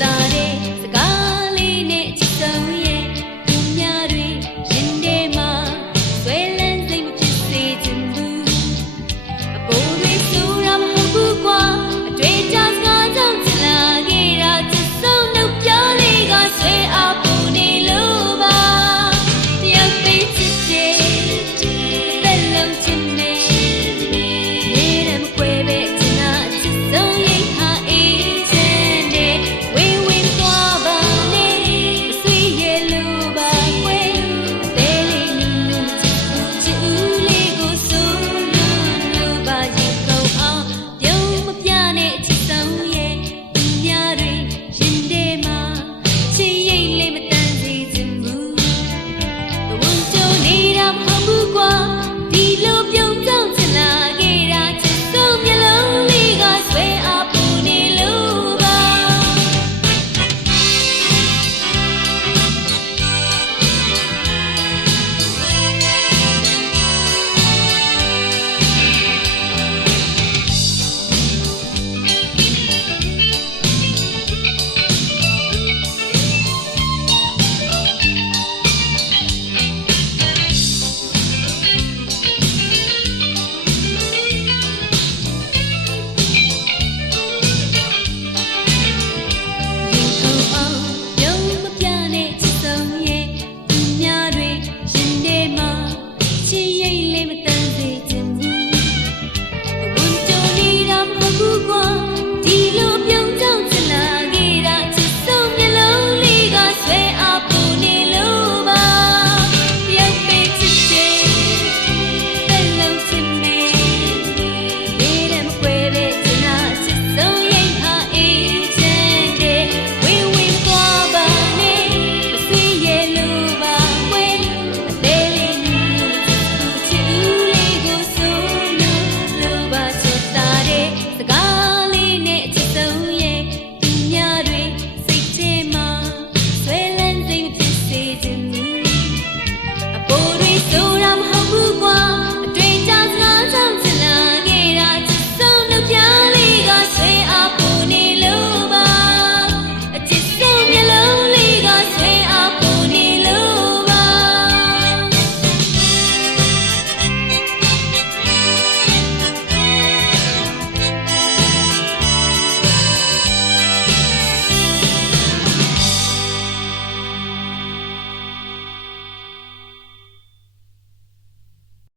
started.